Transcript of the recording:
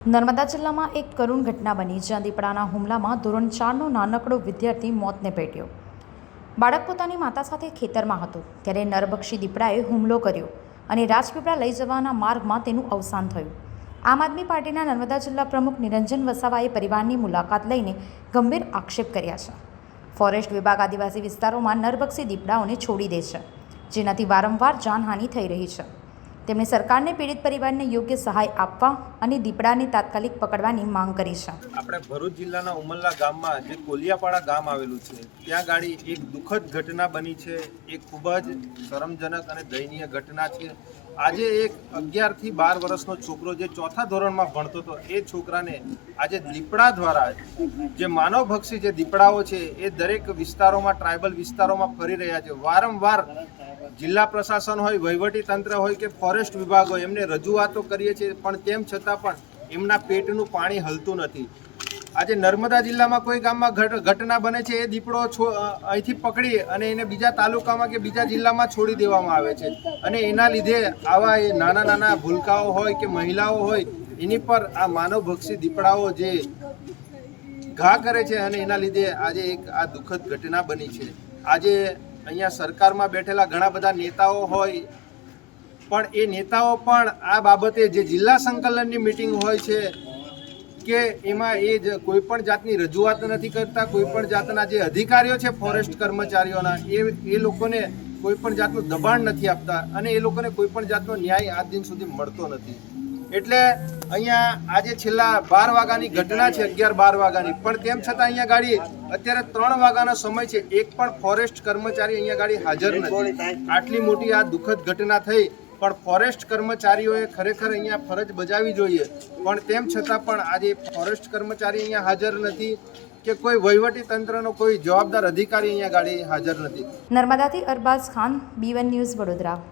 નર્મદા જિલ્લામાં એક કરુણ ઘટના બની, જ્યાં દીપડાના હુમલામાં ધોરણ 4નો નાનકડો વિદ્યાર્થી મોતને ભેટ્યો। બાળક પોતાની માતા સાથે ખેતરમાં હતો ત્યારે નરભક્ષી દીપડાએ હુમલો કર્યો અને રાજપીપળા લઈ જવાના માર્ગમાં તેનું અવસાન થયું। આમ આદમી પાર્ટીના નર્મદા જિલ્લા પ્રમુખ નિરંજન વસાવાએ પરિવારની મુલાકાત લઈને ગંભીર આક્ષેપ કર્યા છે। ફોરેસ્ટ વિભાગ આદિવાસી વિસ્તારોમાં નરભક્ષી દીપડાઓને છોડી દે છે, જેનાથી વારંવાર જાનહાનિ થઈ રહી છે। તેમણે સરકારને પીડિત પરિવારને યોગ્ય સહાય આપવા અને દીપડાને તાત્કાલિક પકડવાની માંગ કરી છે। આપણે ભરૂચ જિલ્લાના ઉમરલા ગામમાં જે કોલિયાપાડા ગામ આવેલું છે, ત્યાં ગાડી એક દુઃખદ ઘટના બની છે। એક ખૂબ જ શરમજનક અને દયનીય ઘટના છે। આજે એક 11 થી 12 વર્ષનો છોકરો જે ચોથા ધોરણમાં ભણતો હતો, એ છોકરાને આજે દીપડા દ્વારા, જે માનવભક્ષી જે દીપડાઓ છે એ દરેક વિસ્તારોમાં, ટ્રાઇબલ વિસ્તારોમાં ફરી રહ્યા છે। વારંવાર જિલ્લા પ્રશાસન હોય, વહીવટી તંત્ર હોય કે ફોરેસ્ટ વિભાગ હોય, એમને રજૂઆતો કરીએ છીએ, પણ તેમ છતાં પણ એમના પેટનું પાણી હલતું નથી। આજે નર્મદા જિલ્લામાં કોઈ ગામમાં ઘટના બને છે, એ દીપડો અહીંથી પકડી અને એને બીજા તાલુકામાં કે બીજા જિલ્લામાં છોડી દેવામાં આવે છે, અને એના લીધે આવા એ નાના નાના ભૂલકાઓ હોય કે મહિલાઓ હોય, એની પર આ માનવભક્ષી દીપડાઓ જે ઘા કરે છે, અને એના લીધે આજે એક આ દુઃખદ ઘટના બની છે। આજે અહીંયા સરકારમાં બેઠેલા ઘણા બધા નેતાઓ હોય, પણ એ નેતાઓ પણ આ બાબતે જે જિલ્લા સંકલનની મિટિંગ હોય છે કે એમાં એ જ કોઈ પણ જાતની રજૂઆત નથી કરતા। કોઈ પણ જાતના જે અધિકારીઓ છે ફોરેસ્ટ કર્મચારીઓના, એ લોકોને કોઈ પણ જાતનું દબાણ નથી આપતા, અને એ લોકોને કોઈ પણ જાતનો ન્યાય આજ દિન સુધી મળતો નથી। એટલે અહીંયા આજે છેલ્લા 12 વાગ્યાની ઘટના છે, 11-12 વાગ્યાની, પણ તેમ છતાં અહીંયા ગાડી અત્યારે 3 વાગ્યાનો સમય છે, એક પણ ફોરેસ્ટ કર્મચારી અહીંયા ગાડી હાજર નથી। આટલી મોટી આ દુઃખદ ઘટના થઈ, પણ ફોરેસ્ટ કર્મચારીઓએ ખરેખર અહીંયા ફરજ બજાવવી જોઈએ, પણ તેમ છતાં પણ આજે ફોરેસ્ટ કર્મચારી અહીંયા હાજર નથી કે કોઈ વહીવટી તંત્રનો કોઈ જવાબદાર અધિકારી અહીંયા ગાડી હાજર નથી। નર્મદાથી અરબાઝ ખાન, B1 ન્યૂઝ, વડોદરા।